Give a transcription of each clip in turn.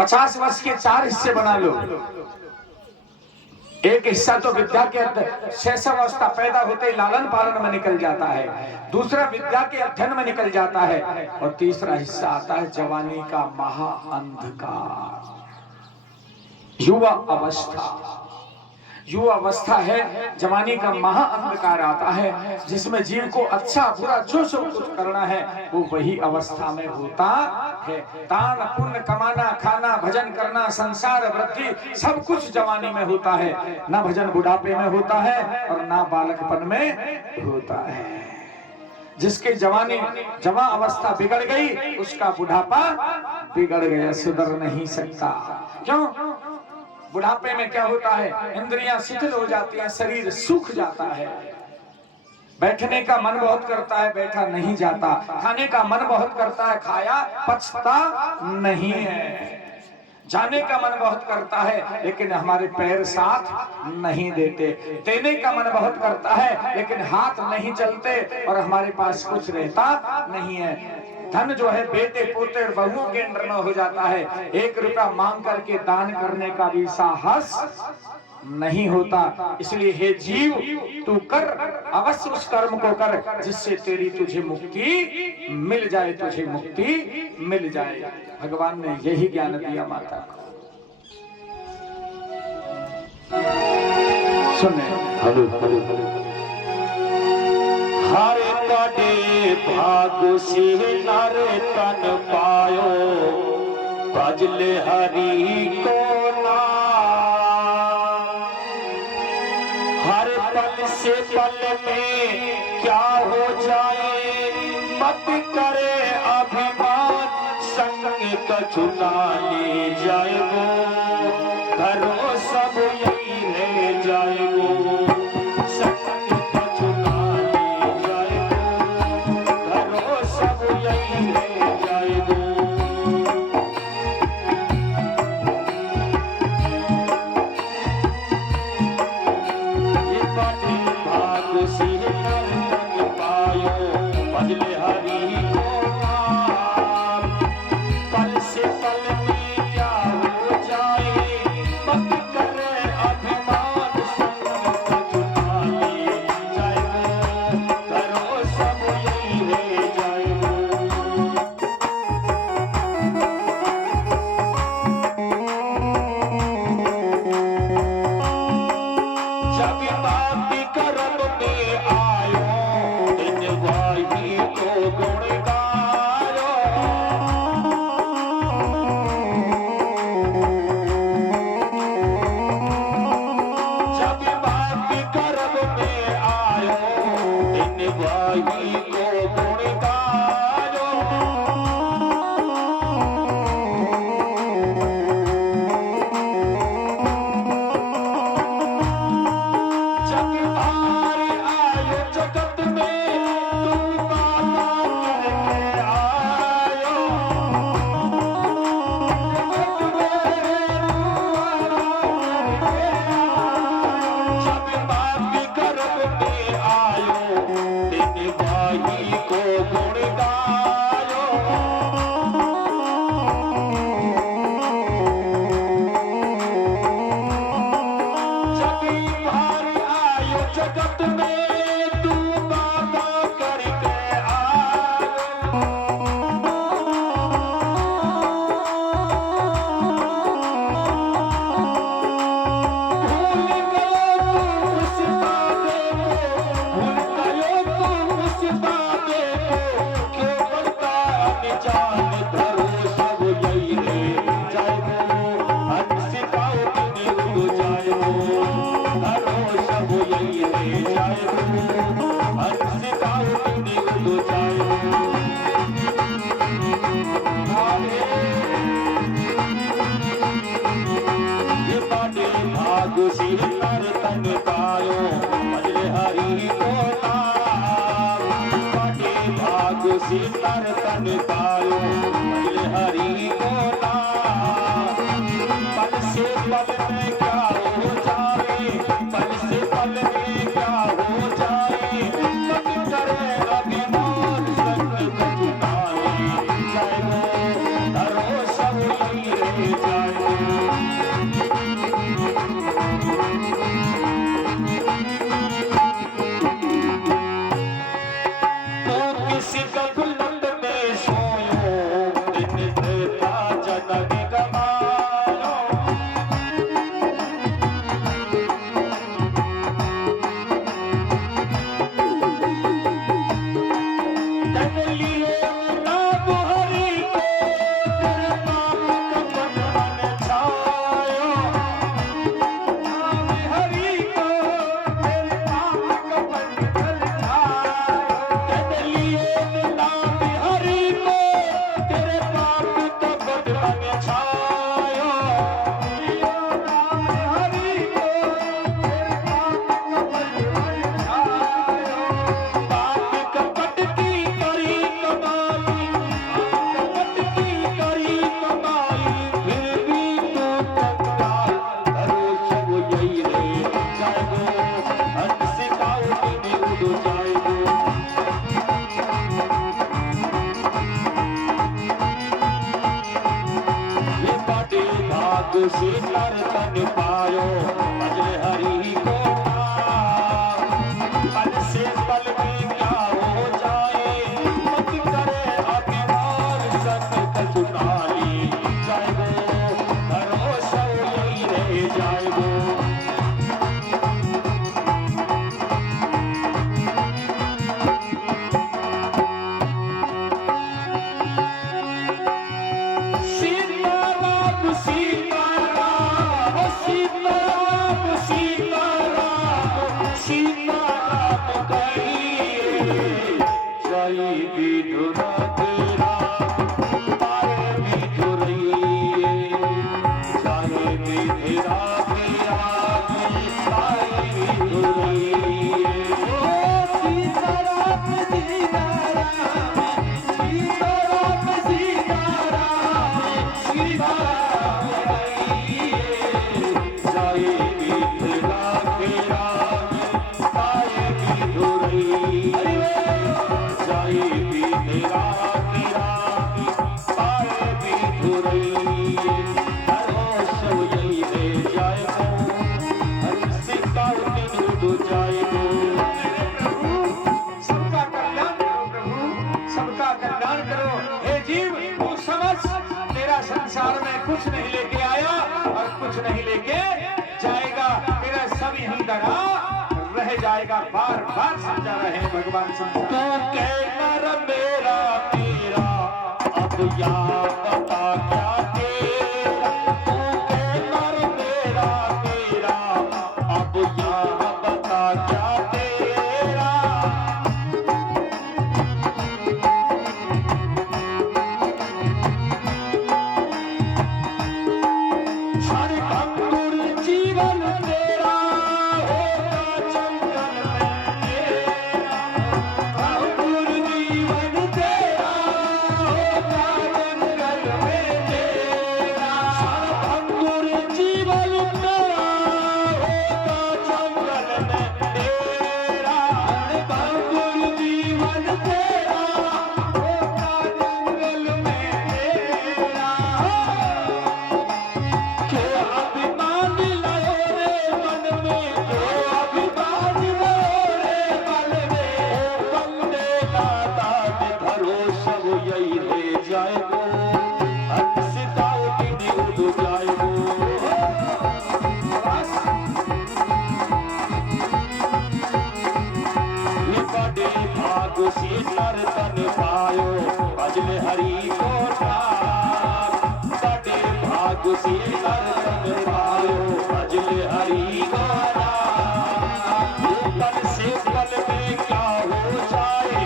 50 वर्ष के 4 हिस्से बना लो। एक हिस्सा तो विद्या के शैशव अवस्था पैदा होते ही लालन पालन में निकल जाता है, दूसरा विद्या के अध्ययन में निकल जाता है, और तीसरा हिस्सा आता है जवानी का महा अंधकार, युवा अवस्था। युवा अवस्था है, जवानी का महा अंधकार आता है, जिसमें जीव को अच्छा बुरा जो सब कुछ करना है वो वही अवस्था में होता है। दान पुण्य कमाना, खाना, भजन करना, संसार वृद्धि सब कुछ जवानी में होता है। ना भजन बुढ़ापे में होता है और ना बालकपन में होता है। जिसकी जवानी जवां अवस्था बिगड़ गई उसका बुढ़ापा बिगड़ गया, सुधर नहीं सकता। क्यों? बुढ़ापे में क्या होता है, इंद्रियां शिथिल हो जाती हैं, शरीर सूख जाता है, बैठने का मन बहुत करता है, बैठा नहीं जाता, खाने का मन बहुत करता है, खाया पचता नहीं है, जाने का मन बहुत करता है लेकिन हमारे पैर साथ नहीं देते, देने का मन बहुत करता है लेकिन हाथ नहीं चलते और हमारे पास कुछ रहता नहीं है। धन जो है बेटे पोते और बहुओं के अंडर में हो जाता है, 1 रुपया मांग करके दान करने का भी साहस नहीं होता। इसलिए हे जीव, तू कर अवश्य उस कर्म को कर जिससे तुझे मुक्ति मिल जाए, तुझे मुक्ति मिल जाए। भगवान ने यही ज्ञान दिया माता को। सुने हरे तड़े भाग से नर तन पायो, भजले हरि को नाम। हर पल से पल में क्या हो जाए, मत करे अभिमान, संग कछुना ले जाए वो, घरों सब यही रह जाए वो। सिर तन पायो हरि को नाम। पल से पल में क्या हो जाए, पल से पल में क्या हो जाए, मत करे अभिमान संग छुटाए जाए वो से नर तन पायो भजले हरि को नाम। पल से पल में क्या हो जाए मत करे अभिमान संत चुना ली जाएगो भरोसा यही रह जाएगो। संसार में कुछ नहीं लेके आया और कुछ नहीं लेके जाएगा, तेरा सब यहीं दगा रह जाएगा। बार बार समझा रहे भगवान संसार। तू कहना मेरा तेरा अब या बता क्या तेरा। तू कहना मेरा तेरा अब या बता क्या तेरा। जीवन तेरा होगा जंगल में तेरा। अंकुर जीवन तेरा होगा जंगल में तेरा। अंकुर जीवन तेरा होगा जंगल में तेरा। अंकुर जीवन तेरा होगा जंगल में तेरा। क्यों अभिमान लायो रे मन में, क्यों अभिमान लायो रे मन में। ओ बंदे दाता के भरोसा वो यही रह जाएगो। हंसताओ की उड़ जाएगो। बड़े भाग से नर तन पायो भजले हरि को नाम। बड़े भाग से नर तन पायो भजले हरि को नाम। पल से पल में क्या हो जाए,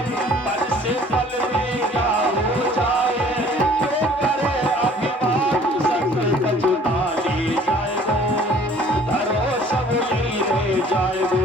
पल से पल में क्या हो जाए। जो करे अभिमान संत चुना ले जाएगो भरोसा यही रह जाएगो।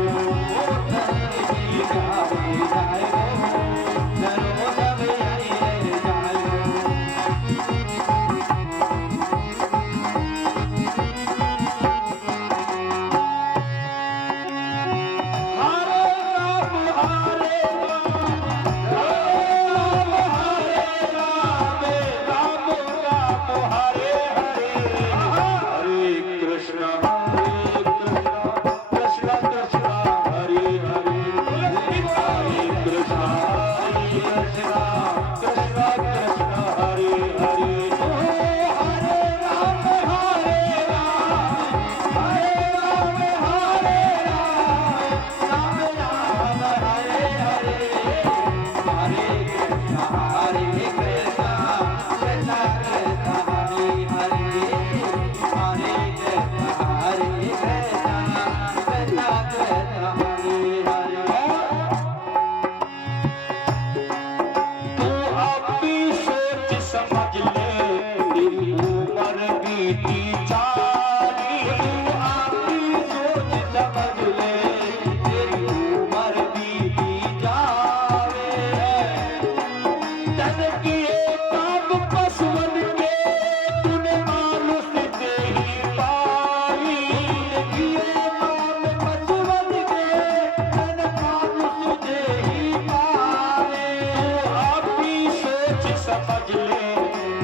समझ ले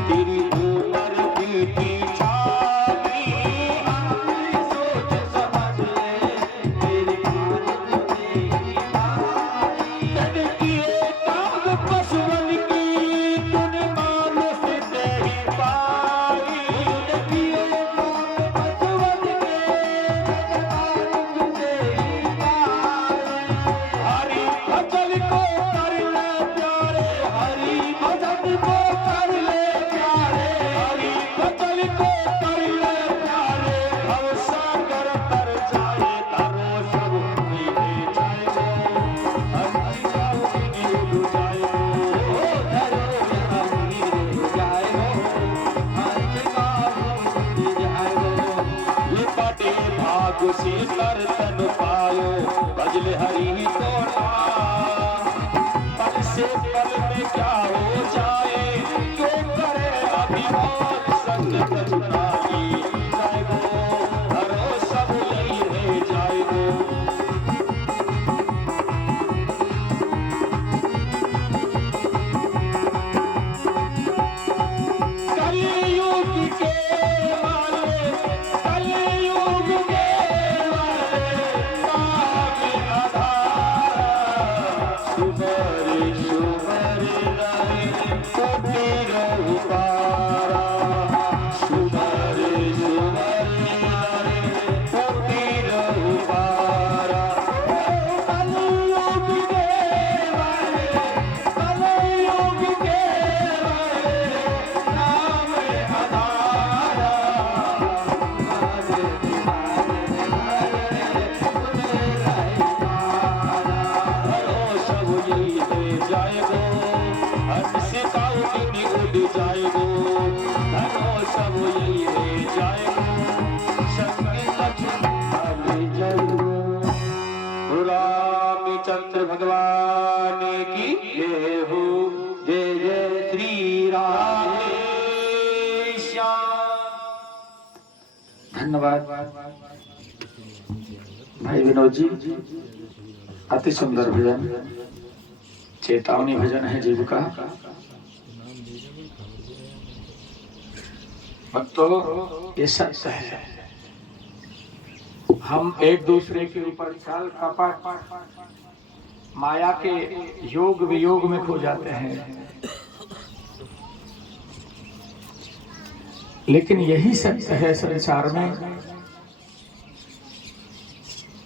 तेरी उम्र बीती चाली। भाग्य से नर तन पायो भजल हरि को नाम। पल से पल में क्या हो जाए क्यों करे अभिमान संग कछुनाई जाएगो हरो सब यही रह जाएगो। कलयुग के वाले कलयुग के वाले काम आधारा सुबर सुबर रहे कोटि रहु पारा सुबर सुबर रहे कोटि रहु पारा। कलयुग के वाले कलयुग के वाले नाम आधारा हरो सब यही ले जाएगो हर सिताऊ दिन उड़ जाएगो हरो सब यही ले जाएगो संग कछुनाई जाएगो। रामचंद्र भगवान की जय हो। जय जय श्री राधे श्याम। धन्यवाद भाई विनोद जी, अति सुंदर भजन, चेतावनी भजन है जीव का। भक्तों ये सत्य है, हम एक दूसरे के ऊपर छल कपट माया के योग वियोग में खो जाते हैं, लेकिन यही सत्य है संसार में,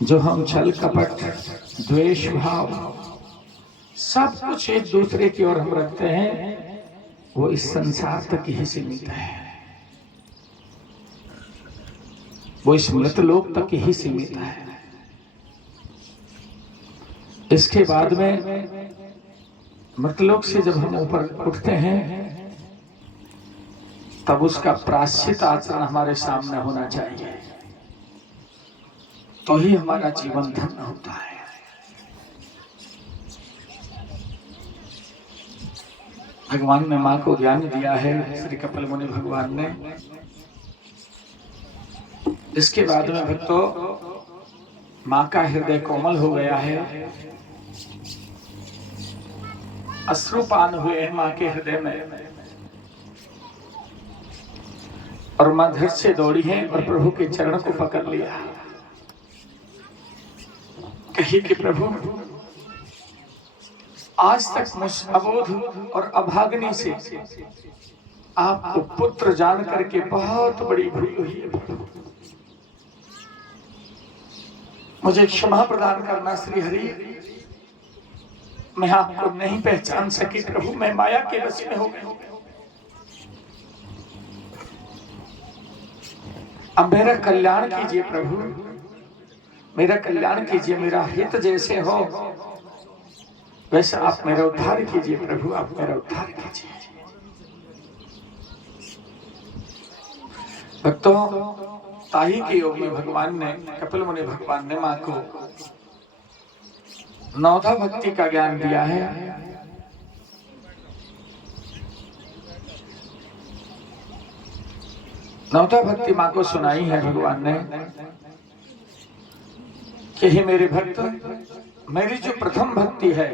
जो हम छल कपट द्वेष भाव सब कुछ एक दूसरे की ओर हम रखते हैं, वो इस संसार तक ही सीमित है, वो इस मृत लोक तक ही सीमित है। इसके बाद में मृतलोक से जब हम ऊपर उठते हैं तब उसका प्रायश्चित आचरण हमारे सामने होना चाहिए, तो ही हमारा जीवन धन्य होता है। भगवान ने मां को ज्ञान दिया है, श्री कपिल मुनि भगवान ने। इसके बाद में भक्तों मां का हृदय कोमल हो गया है, अश्रुपान हुए हैं मां के हृदय में, और मां धड़ से दौड़ी है और प्रभु के चरण को पकड़ लिया, कही कि प्रभु आज तक मुझ अबोध और अभाग्नि से आपको पुत्र जान करके बहुत बड़ी भूल हुई है प्रभु, मुझे क्षमा प्रदान करना श्री हरि, मैं आपको नहीं पहचान सकी प्रभु, मैं माया के वश में हो गई। अब मेरा कल्याण कीजिए प्रभु, मेरा कल्याण कीजिए, मेरा हित जैसे हो वैसे आप मेरा उद्धार कीजिए प्रभु, आप मेरा उद्धार कीजिए। भक्तों ताही के योग में भगवान ने, कपिल मुनि भगवान ने मां को नवधा भक्ति का ज्ञान दिया है। नवधा भक्ति मां को सुनाई है भगवान ने कि हे मेरे भक्त, मेरी जो प्रथम भक्ति है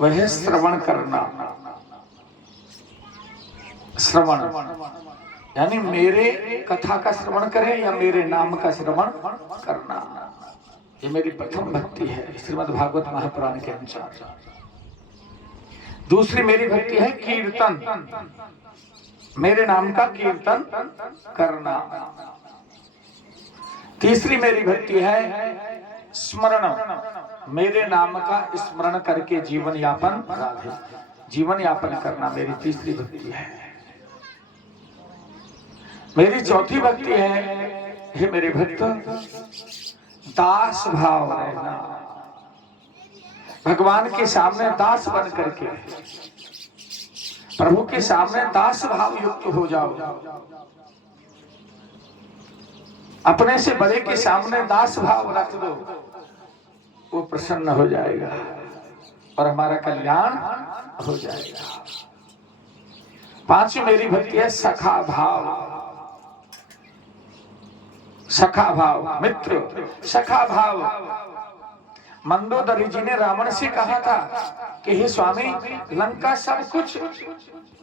वह है श्रवण करना। श्रवण यानी मेरे कथा का श्रवण करें या मेरे नाम का श्रवण करना, ये मेरी प्रथम भक्ति है श्रीमद् भागवत महापुराण के अनुसार। दूसरी मेरी भक्ति है कीर्तन, मेरे नाम का कीर्तन करना। तीसरी मेरी भक्ति है स्मरण, मेरे नाम का स्मरण करके जीवन यापन, राधे जीवन यापन करना मेरी तीसरी भक्ति है। मेरी चौथी भक्ति है हे मेरे भक्त, दास भाव रहना, भगवान के सामने दास बन करके प्रभु के सामने दास भाव युक्त हो जाओ। अपने से बड़े के सामने दास भाव रख दो, वो प्रसन्न हो जाएगा और हमारा कल्याण हो जाएगा। पांचवी मेरी भक्ति है सखा भाव। सखा भाव, मित्र, सखा भाव। मंदोदरी जी ने रावण से कहा था कि हे स्वामी, लंका सब कुछ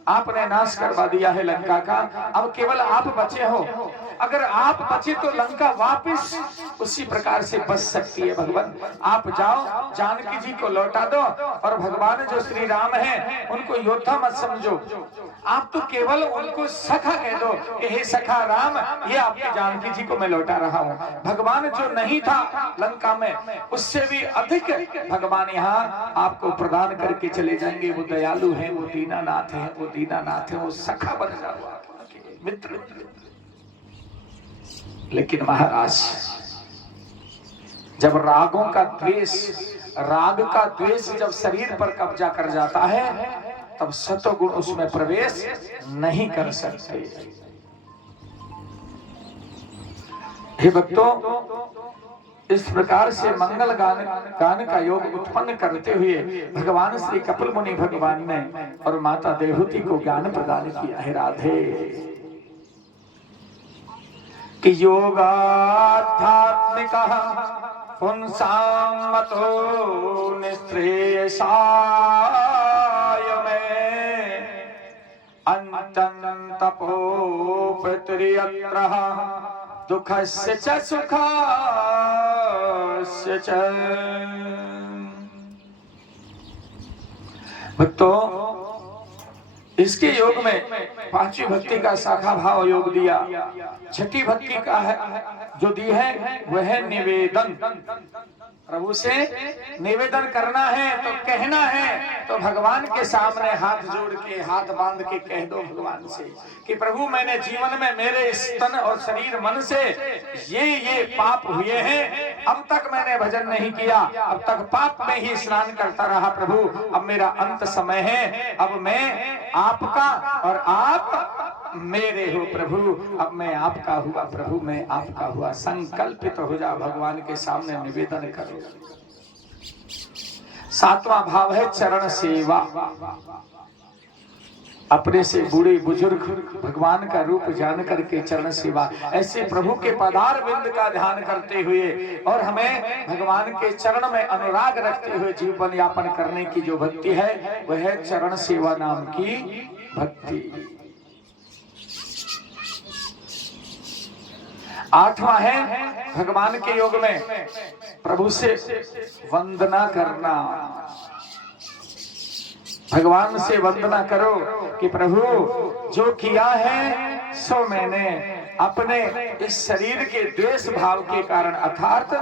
आपने नाश करवा दिया है लंका का, अब केवल आप बचे हो। अगर आप बचे तो लंका वापस उसी प्रकार से बच सकती है। भगवान आप जाओ, जानकी जी को लौटा दो, और भगवान जो श्री राम हैं उनको योद्धा मत समझो, आप तो केवल उनको सखा कह दो कि हे सखा राम, ये आपकी जानकी जी को मैं लौटा रहा हूँ। भगवान जो नहीं था लंका में, उससे भी अधिक भगवान यहाँ आपको प्रदान करके चले जाएंगे। वो दयालु हैं, वो दीनानाथ हैं, वो दीनानाथ है, वो सखा बन जाओ, मित्र। लेकिन महाराज, जब रागों का द्वेष, राग का द्वेष जब शरीर पर कब्जा कर जाता है, तब सतोगुण उसमें प्रवेश नहीं कर सकते। हे भक्तों, इस प्रकार से मंगल गान का योग उत्पन्न करते हुए भगवान श्री कपिल मुनि भगवान ने और माता देवहूति को ज्ञान प्रदान किया है। राधे कि योगाध्यात्मिक पुंसां मतो निःश्रेयसाय में अंतं तपो पितर्यत्र दुःखस्य च सुखस्य च। भक्तों, इसके योग में पांचवी भक्ति का शाखा भाव योग दिया। छठी भक्ति का है जो दी है वह है निवेदन। प्रभु से निवेदन करना है तो कहना है तो भगवान के सामने हाथ जोड़ के, हाथ बांध के कह दो भगवान से कि प्रभु, मैंने जीवन में मेरे स्तन और शरीर मन से ये पाप हुए हैं, अब तक मैंने भजन नहीं किया, अब तक पाप में ही स्नान करता रहा प्रभु, अब मेरा अंत समय है, अब मैं आपका और आप मेरे हो प्रभु, अब मैं आपका हुआ प्रभु, मैं आपका हुआ। संकल्पित हो जा, भगवान के सामने निवेदन करो। सातवां भाव है चरण सेवा। अपने से बूढ़े बुजुर्ग भगवान का रूप जान करके चरण सेवा, ऐसे प्रभु के पदार बिंद का ध्यान करते हुए और हमें भगवान के चरण में अनुराग रखते हुए जीवन यापन करने की जो भक्ति है वह है चरण सेवा नाम की भक्ति। आठवां है भगवान के योग में प्रभु से वंदना करना। भगवान से वंदना करो कि प्रभु, जो किया है सो मैंने अपने इस शरीर के द्वेष भाव के कारण अर्थात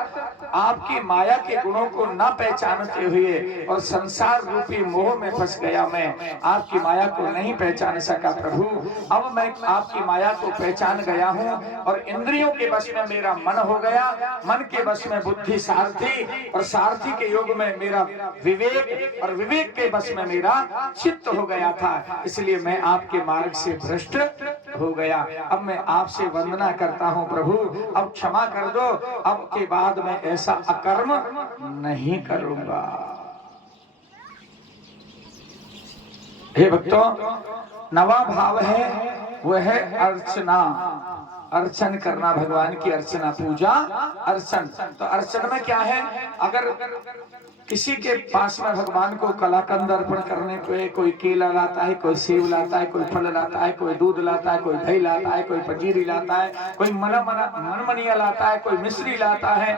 आपकी माया के गुणों को न पहचानते हुए और संसार रूपी मोह में फंस गया। मैं आपकी माया को नहीं पहचान सका प्रभु, अब मैं आपकी माया को पहचान गया हूँ और इंद्रियों के वश में मेरा मन हो गया, मन के वश में बुद्धि सारथी और सारथी के योग में मेरा विवेक और विवेक के वश में मेरा चित्त हो गया था, इसलिए मैं आपके मार्ग से भ्रष्ट हो गया। अब मैं आपसे वंदना करता हूँ प्रभु, अब क्षमा कर दो, अब के बाद मैं ऐसा अकर्म नहीं करूंगा। हे भक्तों, नवा भाव है वह है अर्चना। अर्चन करना, भगवान की अर्चना, पूजा अर्चन। तो अर्चन में क्या है, अगर किसी के पास में भगवान को कलाकंद अर्पण करने को कोई केला लाता है, कोई सेब लाता है, कोई फल लाता है, कोई दूध लाता है, कोई दही लाता है, कोई पंजीरी लाता है, कोई मनमनिया लाता है, कोई मिश्री लाता है,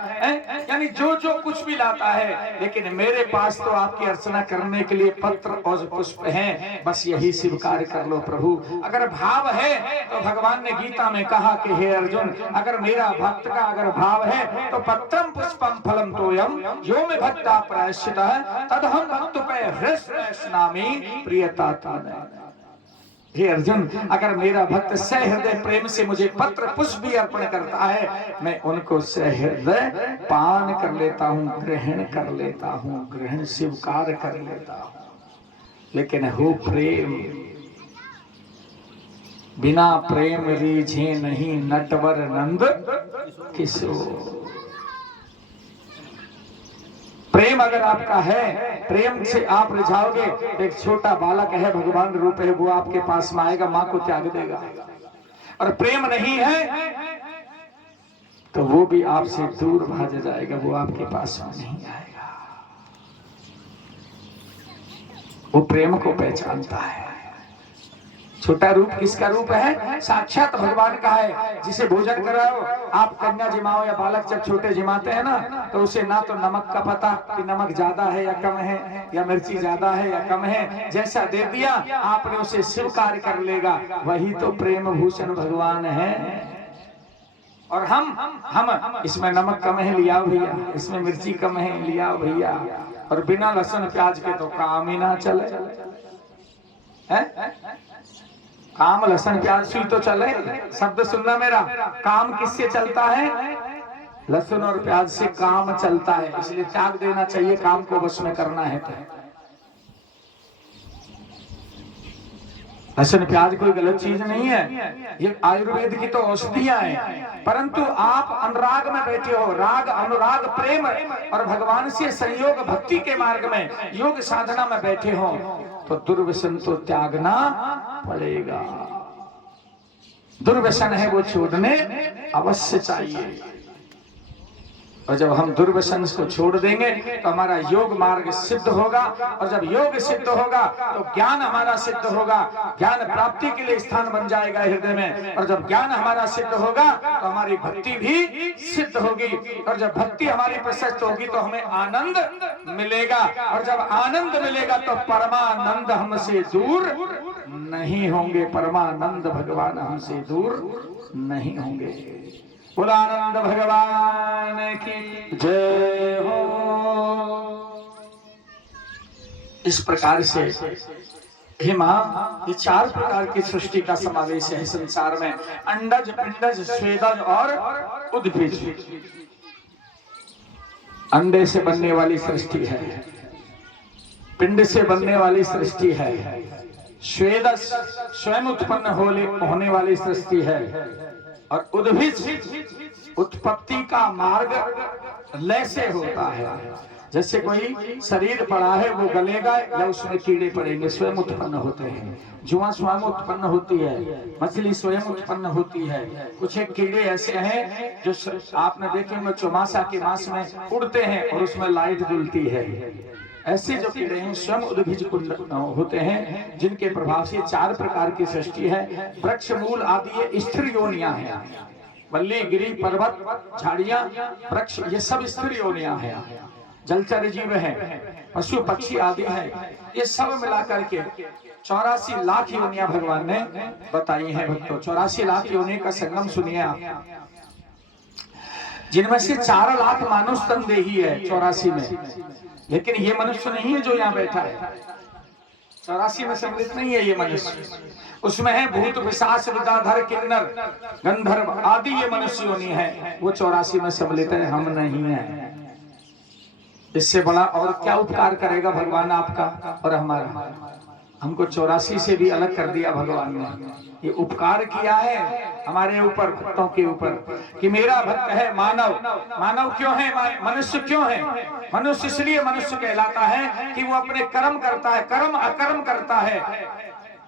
यानी जो जो कुछ भी लाता है, लेकिन मेरे पास तो आपकी अर्चना करने के लिए पत्र और पुष्प हैं, बस यही स्वीकार कर लो प्रभु। अगर भाव है तो भगवान ने गीता में कहा कि हे अर्जुन, अगर मेरा भक्त का अगर भाव है तो पत्रम पुष्पम फलम तोयम यो में भक्ता प्रायश्चितः तदहं भक्तुपे हृष्णामि प्रियतात्मने। हे अर्जुन, अगर मेरा भक्त सहृदय प्रेम से मुझे पत्र पुष्प भी अर्पण करता है, मैं उनको सहृदय पान कर लेता हूँ, ग्रहण कर लेता हूँ, ग्रहण स्वीकार कर लेता हूँ। लेकिन हो प्रेम, बिना प्रेम रीझे नहीं नटवर नंद किशोर। प्रेम अगर आपका है, प्रेम से आप रिझाओगे, एक छोटा बालक है, भगवान रूप है, वो आपके पास में आएगा, मां को त्याग देगा। और प्रेम नहीं है तो वो भी आपसे दूर भाग जाएगा, वो आपके पास में नहीं आएगा। वो प्रेम को पहचानता है। छोटा रूप किसका रूप है? साक्षात भगवान का है। जिसे भोजन कराओ, आप कन्या जिमाओ या बालक जब छोटे जिमाते हैं ना, तो उसे ना तो नमक का पता कि नमक ज्यादा है या कम है, या मिर्ची ज्यादा है या कम है, जैसा दे दिया आपने उसे स्वीकार कर लेगा। वही तो प्रेम भूषण भगवान है। और हम इसमें नमक कम है, लिया भैया, इसमें मिर्ची कम है, लिया भैया। और बिना लहसुन प्याज के तो काम ही ना चले, काम लहसुन प्याज सुई तो चले। शब्द सुनना मेरा, काम किससे चलता है? लहसुन और प्याज से काम चलता है। इसलिए त्याग देना चाहिए, काम को बस में करना है। तो लहसुन प्याज कोई गलत चीज नहीं है, ये आयुर्वेद की तो औषधियां हैं। परंतु आप अनुराग में बैठे हो, राग अनुराग प्रेम और भगवान से संयोग भक्ति के मार्ग में योग साधना में बैठे हो, तो दुर्व्यसन तो त्यागना पड़ेगा। दुर्व्यसन है वो छोड़ने अवश्य चाहिए। और जब हम दुर्व्यसन को छोड़ देंगे तो हमारा योग मार्ग सिद्ध होगा। और जब योग सिद्ध होगा तो ज्ञान हमारा सिद्ध होगा। ज्ञान प्राप्ति के लिए स्थान बन जाएगा हृदय में। और जब ज्ञान हमारा सिद्ध होगा तो हमारी भक्ति भी सिद्ध होगी। और जब भक्ति हमारी प्रशस्त होगी तो हमें आनंद मिलेगा। और जब आनंद मिलेगा तो परमानंद हमसे दूर नहीं होंगे। परमानंद भगवान हमसे दूर नहीं होंगे। पुरानंद भगवान की जय हो। इस प्रकार से हे मां, ये 4 प्रकार की सृष्टि का समावेश है संसार में। अंडज, पिंडज, स्वेदज और उद्भिज। अंडे से बनने वाली सृष्टि है, पिंड से बनने वाली सृष्टि है, स्वेदज स्वयं उत्पन्न होने वाली सृष्टि है, और उद्भिज उत्पत्ति का मार्ग लय से होता है। जैसे कोई शरीर पड़ा है, वो गलेगा या उसमें कीड़े पड़ेंगे, स्वयं उत्पन्न होते हैं। जुआ स्वयं उत्पन्न होती है, मछली स्वयं उत्पन्न होती है। कुछ एक कीड़े ऐसे हैं जो आपने देखे होंगे चौमासा के मास में उड़ते हैं और उसमें लाइट जलती है। ऐसे जो कीड़े हैं स्वयं उद्भिज होते हैं, जिनके प्रभाव से 4 प्रकार की सृष्टि है। वृक्ष मूल आदि ये स्थिर योनियां हैं। बल्ली, गिरी, पर्वत, झाड़ियां, वृक्ष, ये सब स्थिर योनियां हैं। जलचर जीव हैं, पशु पक्षी आदि हैं। ये सब मिलाकर के 84 लाख योनियां भगवान ने बताई हैं भक्तों। 84 लाख योनि का संगम सुनिए आप, जिनमें से 4 लाख मानुष तनदेही है 84 में। लेकिन ये मनुष्य नहीं है जो यहाँ बैठा है, 84 में सम्मिलित नहीं है ये मनुष्य। उसमें है भूत, पिशाच, विद्याधर, किन्नर, गंधर्व आदि ये मनुष्य योनि है, वो 84 में सम्मिलित है, हम नहीं है। इससे बड़ा और क्या उपकार करेगा भगवान आपका और हमारा? हमको 84 से भी अलग कर दिया भगवान ने। ये उपकार किया है हमारे ऊपर, भक्तों के ऊपर, कि मेरा भक्त है मानव। मानव क्यों है? मनुष्य क्यों है? मनुष्य इसलिए मनुष्य कहलाता है कि वो अपने कर्म करता है, कर्म अकर्म करता है,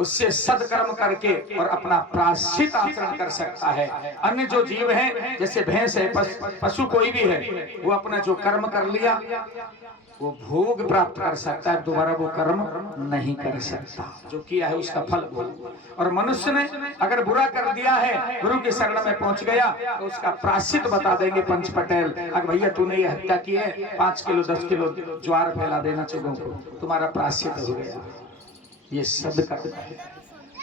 उससे सदकर्म करके और अपना प्रायश्चित आचरण कर सकता है। अन्य जो जीव हैं, जैसे भैंस है, पशु कोई भी है, वो अपना जो कर्म कर लिया वो भोग प्राप्त कर सकता है, दोबारा वो कर्म नहीं कर सकता। जो किया है उसका फल भोग। और मनुष्य ने अगर बुरा कर दिया है, गुरु की शरण में पहुंच गया, तो उसका प्रायश्चित बता देंगे पंच पटेल। अगर भैया तूने ये हत्या की है, 5 किलो 10 किलो ज्वार फैला देना चुगों को, तुम्हारा प्रायश्चित हो गया। ये सब करता है।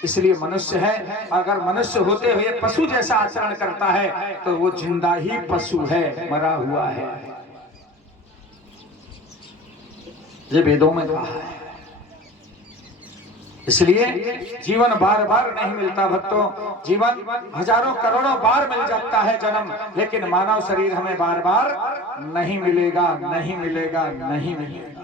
इसलिए मनुष्य है। अगर मनुष्य होते हुए पशु जैसा आचरण करता है तो वो जिंदा ही पशु है, मरा हुआ है। ये वेदों में कहा है। इसलिए जीवन बार बार नहीं मिलता भक्तों। जीवन हजारों करोड़ों बार मिल जाता है जन्म, लेकिन मानव शरीर हमें बार बार नहीं मिलेगा, नहीं मिलेगा, नहीं मिलेगा।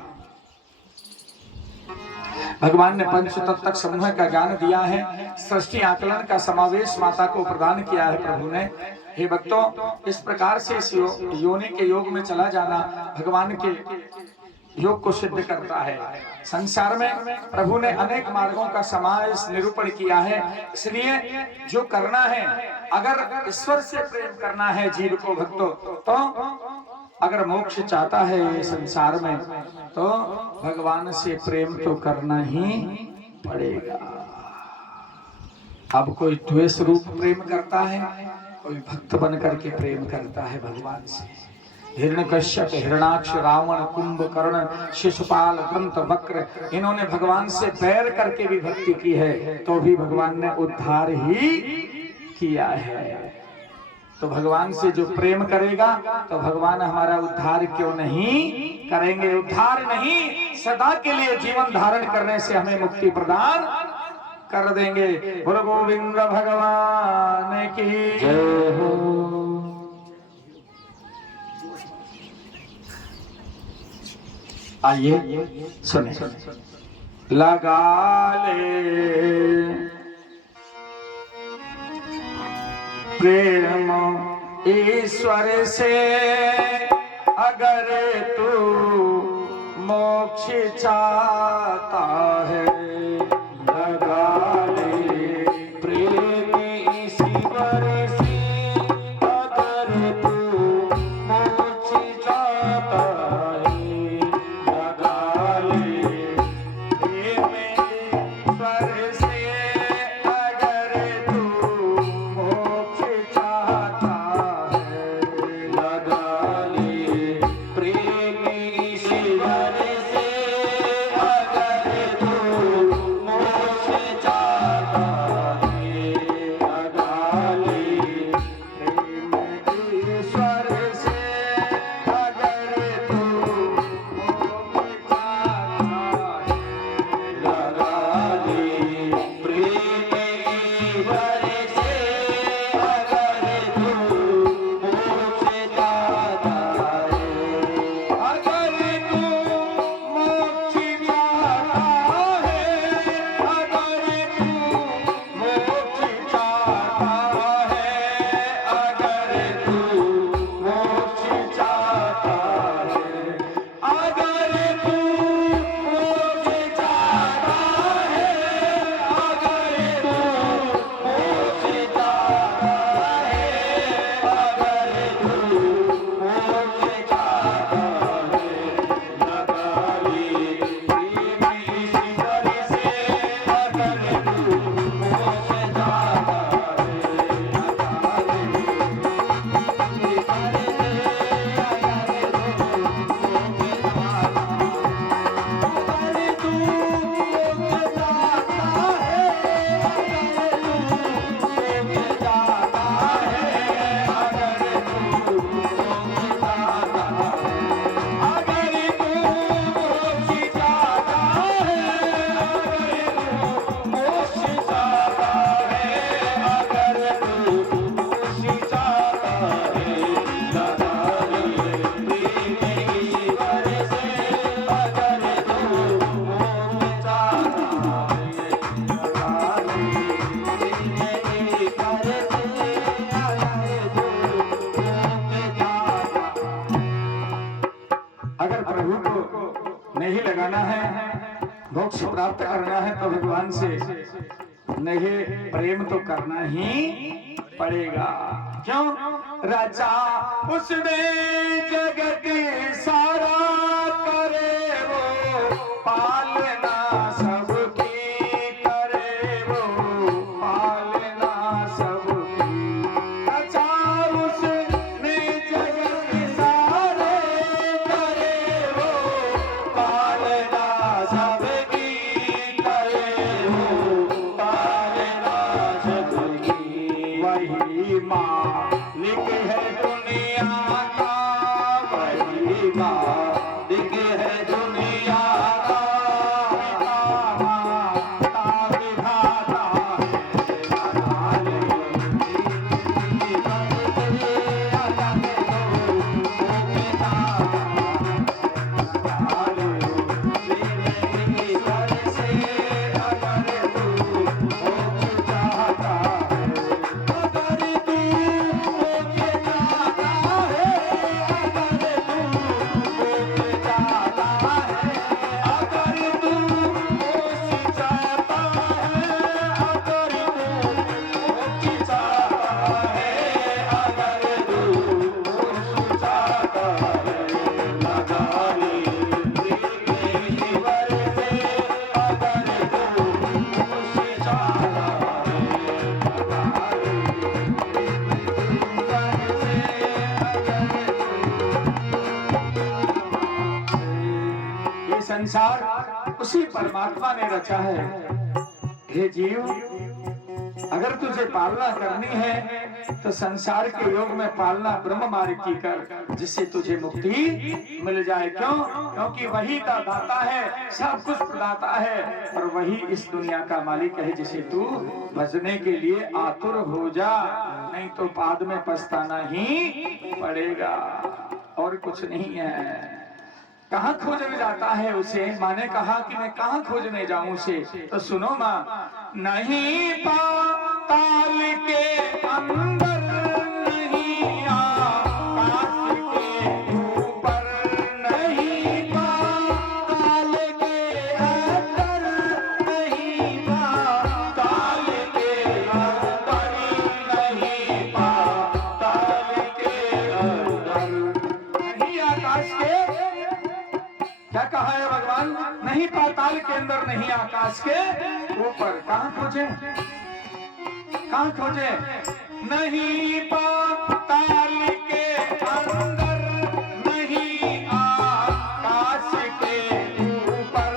भगवान ने पंच तत्व समूह का ज्ञान दिया है, सृष्टि आकलन का समावेश माता को प्रदान किया है प्रभु ने। हे भक्तों, इस प्रकार से इस योनि के योग में चला जाना भगवान के योग को सिद्ध करता है। संसार में प्रभु ने अनेक मार्गों का समावेश निरूपण किया है, इसलिए जो करना है, अगर ईश्वर से प्रेम करना है जीव को भक्तों, तो अगर मोक्ष चाहता है ये संसार में, तो भगवान से प्रेम तो करना ही पड़ेगा। अब कोई द्वेष रूप प्रेम करता है, कोई भक्त बन करके प्रेम करता है भगवान से। हिरण्यकश्यप, हिरणाक्ष, रावण, कुंभकर्ण, शिशुपाल, दंत वक्र, इन्होंने भगवान से बैर करके भी भक्ति की है, तो भी भगवान ने उद्धार ही किया है। तो भगवान से जो प्रेम करेगा, तो भगवान हमारा उद्धार क्यों नहीं करेंगे? उद्धार नहीं, सदा के लिए जीवन धारण करने से हमें मुक्ति प्रदान कर देंगे। बोलो गोविंद भगवान की जय हो। आइए सुने। लगा ले प्रेम ईश्वर से, अगर तू मोक्ष चाहता है। लगा ले प्रेम ईश्वर से, अगर तू मोक्ष चाहता है। लगा ले प्रेम ईश्वर से, अगर तू मोक्ष चाहता है। लगा ले प्रेम ईश्वर से, अगर तू मोक्ष चाहता है। लगा ले प्रेम ईश्वर से, अगर तू मोक्ष चाहता है। लगा ले प्रेम ईश्वर से, अगर तू मोक्ष चाहता है। अगर तू मोक्ष चाहता है, अगर तू मोक्ष चाहता है, अगर तू मोक्ष चाहता है। अगर तू मोक्ष चाहता है, अगर तू मोक्ष चाहता है, अगर तू मोक्ष चाहता है। लगा ले प्रेम ईश्वर से, अगर तू मोक्ष चाहता है। लगा ले अगर प्रभु को नहीं लगाना है, मोक्ष प्राप्त करना है, तो भगवान से नहीं प्रेम तो करना ही पड़ेगा। क्यों? राजा उसने जगत सारा करे वो, पालना सबकी करे वो, पालना सबकी। राजा उसने जगत सारे करे वो, पालना सबकी करे वो, पालना सबकी। वही मालिक है दुनिया का, वही मालिक है दुनिया का। माता विधाता है। संसार उसी परमात्मा ने रचा है। हे जीव, अगर तुझे पालना करनी है तो संसार के योग में पालना ब्रह्म मार्ग की कर, जिससे तुझे मुक्ति मिल जाए। क्यों? क्योंकि वही दाता है, सब कुछ प्रदाता है, और वही इस दुनिया का मालिक है, जिसे तू भजने के लिए आतुर हो जा, नहीं तो बाद में पछताना ही पड़ेगा। और कुछ नहीं है। कहाँ खोजने जाता है उसे? माँ ने कहा कि मैं कहाँ खोजने जाऊं उसे? तो सुनो माँ, नहीं पाताल के अंदर, नहीं आकाश के ऊपर, नहीं पाताल के अंदर, नहीं पाताल के अंदर, नहीं पाताल के अंदर, नहीं आकाश के, क्या कहा है भगवान? नहीं पाताल के अंदर, नहीं आकाश के ऊपर। कहाँ खोजे? कहाँ खोजे? नहीं पाताल के अंदर, नहीं आकाश के ऊपर,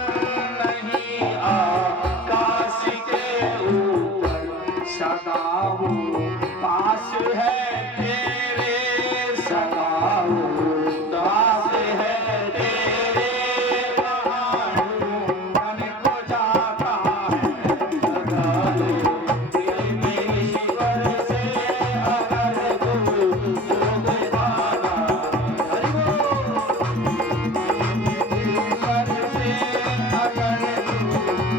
नहीं आकाश के ऊपर, सदा वो पास है तेरे, सदा वो पास है तेरे, मन को जाता है, सदा वो ईश्वर से अगर तू योग पाना, हरि बोल, ईश्वर से अगर तू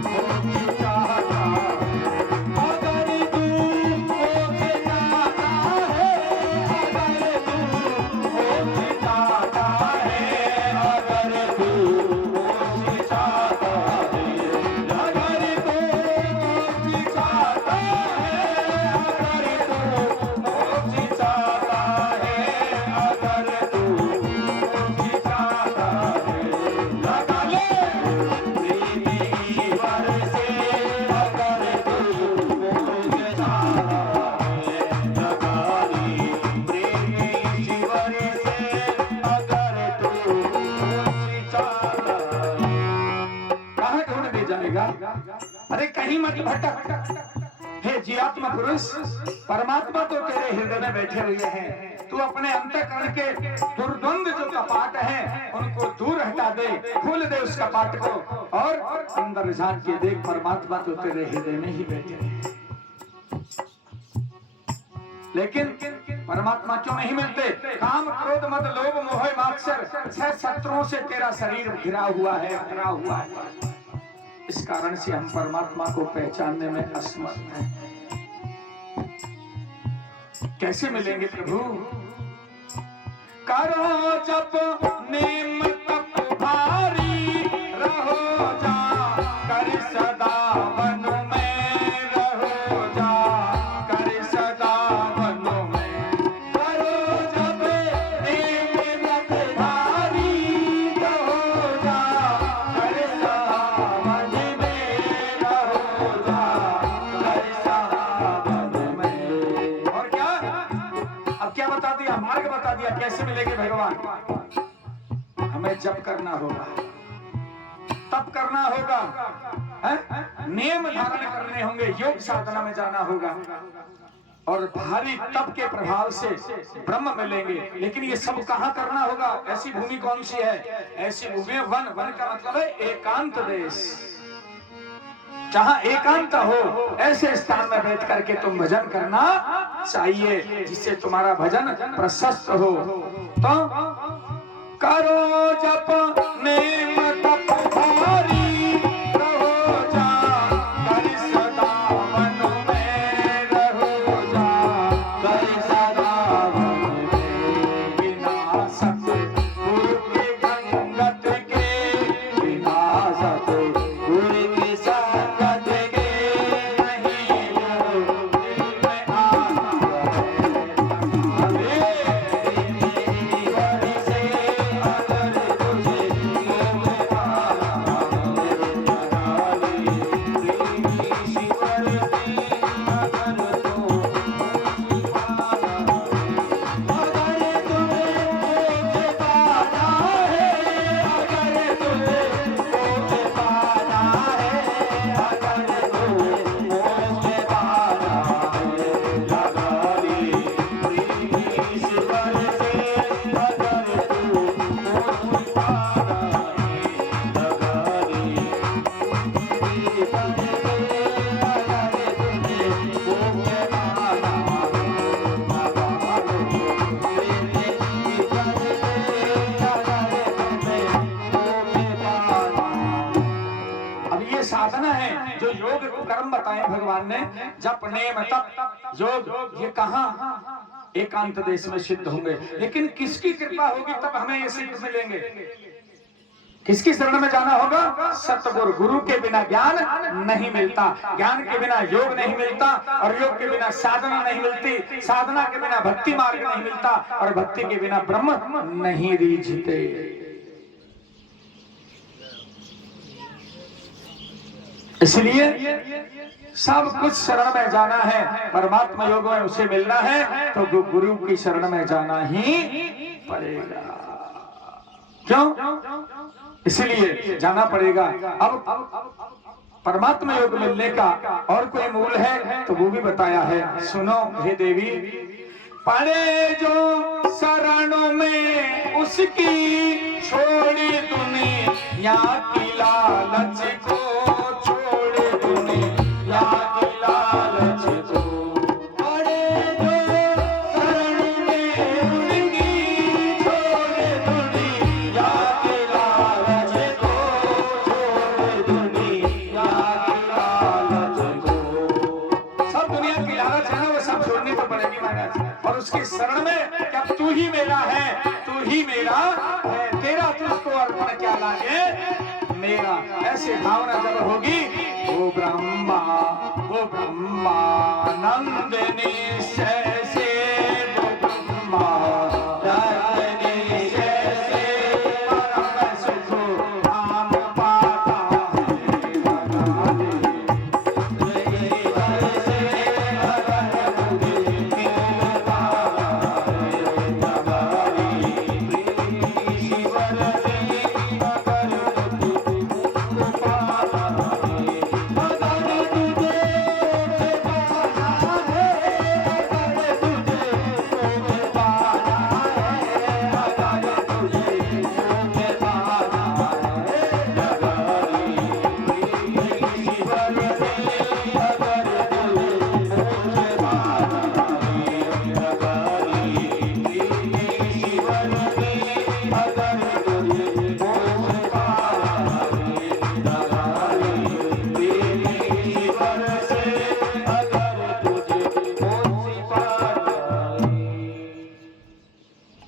मोक्ष चाहता, अगर तू मोक्ष चाहता है, अगर तू मोक्ष चाहता है, अगर तू मोक्ष चाहता है, अगर तू मोक्ष चाहता है, अगर तू मोक्ष चाहता है, अगर तू मोक्ष चाहता है, लगा ले प्रेमी ईश्वर से, अगर तू मोक्ष चाहता है, लगा ले प्रेमी ईश्वर से, अगर तू मोक्ष चाहता है। कहाँ ढूंढ ले जाएगा? अरे कहीं मत भटक। हे जीवात्मा पुरुष, परमात्मा तो तेरे हृदय में बैठे हुए हैं। तू अपने अंतःकरण के दुर्द्वंद जो कपाट हैं उनको दूर हटा दे, खोल दे उस कपाट को, और अंदर झांक के देख, परमात्मा तो तेरे हृदय में ही बैठे हैं। लेकिन परमात्मा क्यों नहीं मिलते? काम, क्रोध, मद, लोभ, मोह, मात्सर, 6 शत्रुओं से तेरा शरीर घिरा हुआ है, घिरा हुआ है। इस कारण से हम परमात्मा को पहचानने में असमर्थ हैं। कैसे मिलेंगे प्रभु? करो जप नेम तप भारी, रहो जा कर सदा वन में, रहो जा कर सदा वन में, करो जप नेम तप भारी, रहो जा कर सदा वन में, रहो जा कर सदा वन में। और क्या? अब क्या बता दिया? मार्ग बता दिया कैसे मिलेंगे भगवान। हमें जप करना होगा, तप करना होगा, नियम धारण करने होंगे, योग साधना में जाना होगा, और भारी तप के प्रभाव से ब्रह्म मिलेंगे। लेकिन ये सब कहाँ करना होगा? ऐसी भूमि कौन सी है? ऐसी भूमि वन। वन का मतलब है एकांत देश, जहाँ एकांत हो, ऐसे स्थान में बैठ करके तुम भजन करना चाहिए, जिससे तुम्हारा भजन प्रशस्त हो। तो करो जप नेम तप भारी, रहो जा कर सदा वन में, रहो जा कर सदा वन में, बिना सतगुरु के संगत के, बिना सतगुरु की संगत के, नहीं वो दिल में आता है। ईश्वर से अगर तुझे योग पाना, बताए भगवान ने, जप नेम तप योग, ये कहाँ एकांत देश में सिद्ध होंगे। लेकिन किसकी कृपा होगी तब हमें ये सिद्ध मिलेंगे? किसकी शरण में जाना होगा? सतगुरु। गुरु के बिना ज्ञान नहीं मिलता, ज्ञान के बिना योग नहीं मिलता, और योग के बिना साधना नहीं मिलती, साधना के बिना भक्ति मार्ग नहीं मिलता, और भक्ति के बिना ब्रह्म नहीं रीझते। इसलिए सब कुछ शरण में जाना है, परमात्मा योग में उसे मिलना है तो गुरु की शरण में जाना ही पड़ेगा। क्यों? इसलिए जाना पड़ेगा। अब परमात्मा योग मिलने का और कोई मूल है तो वो भी बताया है। सुनो हे देवी, पड़े जो शरणों में उसकी, छोड़ी दुनिया की लालच को, छोड़े दुनिया की लालच को। पड़े जो शरणों में उनकी, छोड़े दुनिया की लालच को, छोड़े दुनिया की लालच को। सब दुनिया की लालच है ना, वो सब छोड़नी तो पड़ेगी महाराज। और उसकी शरण में क्या तू ही मेरा है, तू ही मेरा है, तेरा तुझको अर्पण क्या लागे मेरा। ऐसी भावना जब होगी वो ब्रह्मा नंदिनी से वो ब्रह्मा नंदिनी से परम सुख राम पाता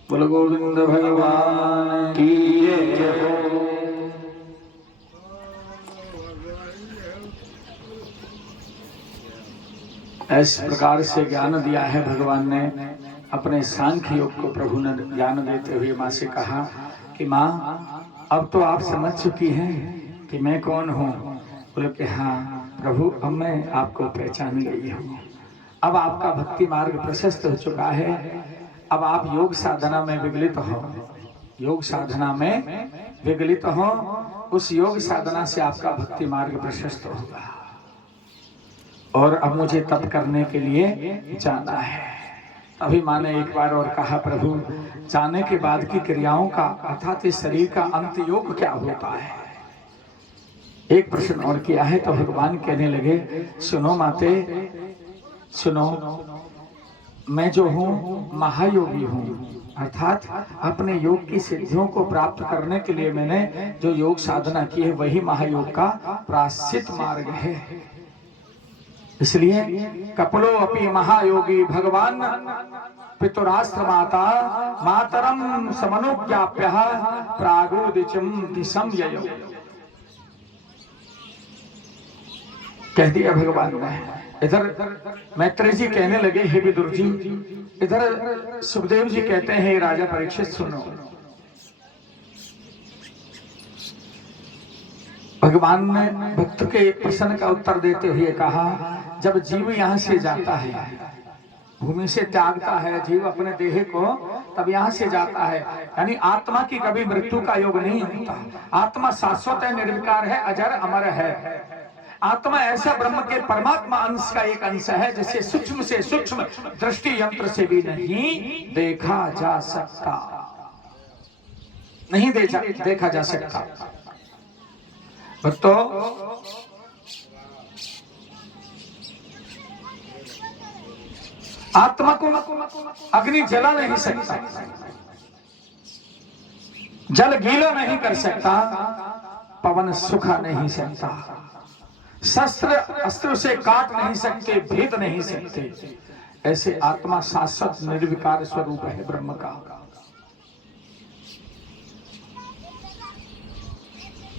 बोल गोविंद भगवान की जय हो। इस प्रकार से ज्ञान दिया है भगवान ने अपने सांख्य योग को। प्रभु ने ज्ञान देते हुए माँ से कहा कि माँ अब तो आप समझ चुकी हैं कि मैं कौन हूँ। बोले कि हाँ प्रभु, अब मैं आपको पहचान गई हूँ। अब आपका भक्ति मार्ग प्रशस्त हो चुका है। अब आप योग साधना में विगलित हो, योग साधना में विगलित हो। उस योग साधना से आपका भक्ति मार्ग प्रशस्त होगा। और अब मुझे तप करने के लिए जाना है। अभी माँ ने एक बार और कहा, प्रभु जाने के बाद की क्रियाओं का अर्थात इस शरीर का अंत योग क्या होता है? एक प्रश्न और किया है तो भगवान कहने लगे, सुनो माते सुनो, मैं जो हूँ महायोगी हूँ, अर्थात अपने योग की सिद्धियों को प्राप्त करने के लिए मैंने जो योग साधना की है वही महायोग का प्रायश्चित मार्ग है। इसलिए कपिलो अपि महायोगी भगवान पितुरास्त्र माता मातरम समनुज्ञाप्य प्रागोदिचम दिशम ययो। कह दिया भगवान ने। इधर मैत्रेय जी कहने लगे, हे विदुर जी। इधर सुखदेव जी कहते हैं, हे राजा परीक्षित सुनो। भगवान ने भक्त के एक प्रश्न का उत्तर देते हुए कहा, जब जीव यहाँ से जाता है, भूमि से त्यागता है जीव अपने देह को, तब यहाँ से जाता है। यानी आत्मा की कभी मृत्यु का योग नहीं होता। आत्मा शाश्वत है, निर्विकार है, अजर अमर है। आत्मा ऐसा ब्रह्म के परमात्मा अंश का एक अंश है जिसे सूक्ष्म से सूक्ष्म दृष्टि यंत्र से भी नहीं देखा जा सकता, नहीं देखा जा सकता। तो आत्मा को अग्नि जला नहीं सकता, जल गीला नहीं कर सकता, पवन सुखा नहीं सकता, शस्त्र अस्त्र से काट नहीं सकते, भेद नहीं सकते, ऐसे आत्मा शाश्वत निर्विकार स्वरूप है ब्रह्म का।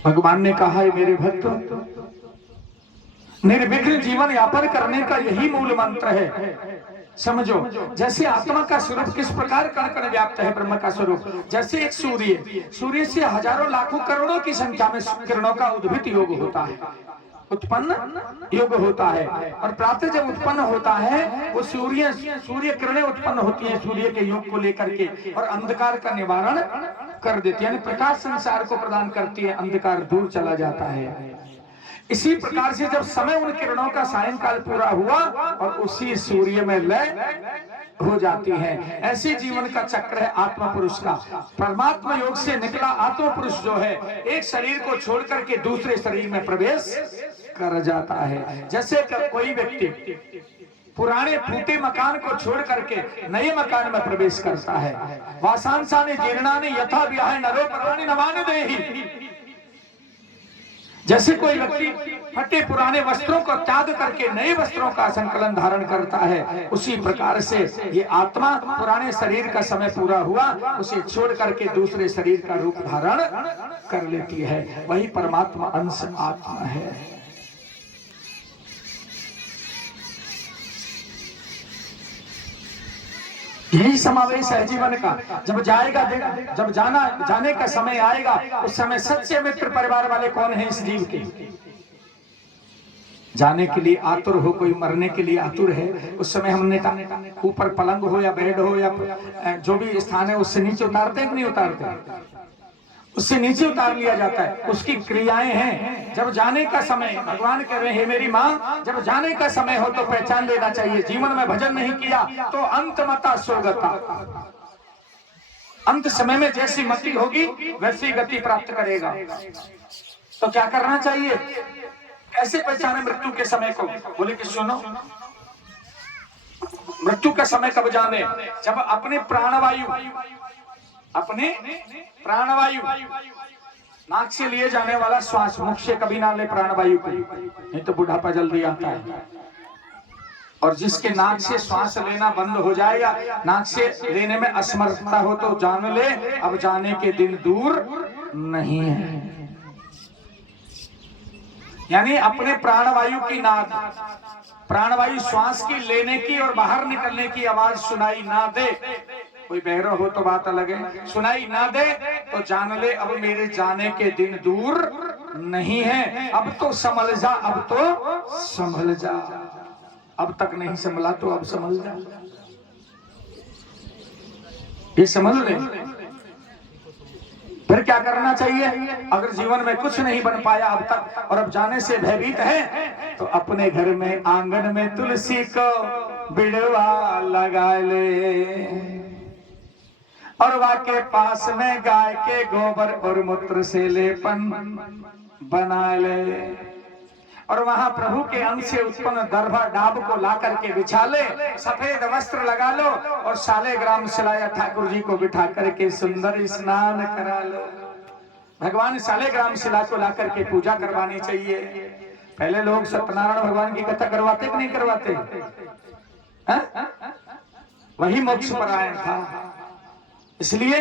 भगवान ने कहा है मेरे भक्तों, निर्विघ्न जीवन यापन करने का यही मूल मंत्र है। समझो, जैसे आत्मा का स्वरूप किस प्रकार कण कण व्याप्त है ब्रह्म का स्वरूप, जैसे एक सूर्य से हजारों लाखों करोड़ों की संख्या में किरणों का उद्भित योग होता है, उत्पन्न योग होता है, और प्रातः जब उत्पन्न होता है वो सूर्य किरणें उत्पन्न होती हैं सूर्य के योग को लेकर के, और अंधकार का निवारण कर देती है, यानी प्रकाश संसार को प्रदान करती है, अंधकार दूर चला जाता है। इसी प्रकार से जब समय उन किरणों का सायंकाल पूरा हुआ और उसी सूर्य में लय हो जाती है, ऐसे जीवन का चक्र है आत्मा पुरुष का। परमात्मा योग से निकला आत्मा पुरुष जो है, एक शरीर को छोड़ करके दूसरे शरीर में प्रवेश कर जाता है। जैसे कोई व्यक्ति पुराने फूटे मकान को छोड़ करके नए मकान में प्रवेश करता है। वासांसानि जीर्णानि यथा विहाय नरो पराणि नवानि देहि। जैसे कोई व्यक्ति फटे पुराने वस्त्रों को त्याग करके नए वस्त्रों का संकलन धारण करता है, उसी प्रकार से ये आत्मा पुराने शरीर का समय पूरा हुआ, उसे छोड़ करके दूसरे शरीर का रूप धारण कर लेती है। वही परमात्मा अंश आत्मा है। यही समावेश है जीवन का। जब जाने का समय आएगा, उस समय सच्चे मित्र परिवार वाले कौन है इस जीव के? जाने के लिए आतुर हो, कोई मरने के लिए आतुर है, उस समय हमने ऊपर पलंग हो या बेड हो या जो भी स्थान है उससे नीचे उतारते हैं कि नहीं उतारते? उससे नीचे उतार लिया जाता है। उसकी क्रियाएं हैं। जब जाने का समय, भगवान कह रहे हैं मेरी माँ, जब जाने का समय हो तो पहचान लेना चाहिए, जीवन में भजन नहीं किया तो अंत मता सोगता। अंत समय में जैसी मति होगी वैसी गति प्राप्त करेगा। तो क्या करना चाहिए? कैसे पहचाने मृत्यु के समय को? बोले कि सुनो, मृत्यु का समय कब जाने? जब अपने प्राणवायु नाक से लिए जाने वाला श्वास, मुख से कभी ना ले प्राणवायु को, नहीं तो बुढ़ापा जल्दी आता है। और जिसके नाक से श्वास लेना बंद हो जाए या नाक से लेने में असमर्थता हो तो जान ले अब जाने के दिन दूर नहीं है। यानी अपने प्राणवायु की नाद, प्राणवायु श्वास की लेने की और बाहर निकलने की आवाज सुनाई ना दे, कोई बहरा हो तो बात अलग है, सुनाई ना दे तो जान ले अब मेरे जाने के दिन दूर नहीं है। अब तो संभल जा, अब तो संभल जा। अब तक नहीं संभला तो अब संभल जा, ये समझ ले। फिर क्या करना चाहिए? अगर जीवन में कुछ नहीं बन पाया अब तक और अब जाने से भयभीत है, तो अपने घर में आंगन में तुलसी को बिड़वा लगा ले, और वाके पास में गाय के गोबर और मूत्र से लेपन बना ले, और वहां प्रभु के अंश से उत्पन्न दर्भा डाब को ला करके बिछा ले, सफेद वस्त्र लगा लो और शालिग्राम शिलाया ठाकुर जी को बिठा करके सुंदर स्नान करा लो। भगवान शालिग्राम शिला को ला करके पूजा करवानी चाहिए। पहले लोग सत्यनारायण भगवान की कथा करवाते कि नहीं करवाते? वही मोक्ष परायण था, इसलिए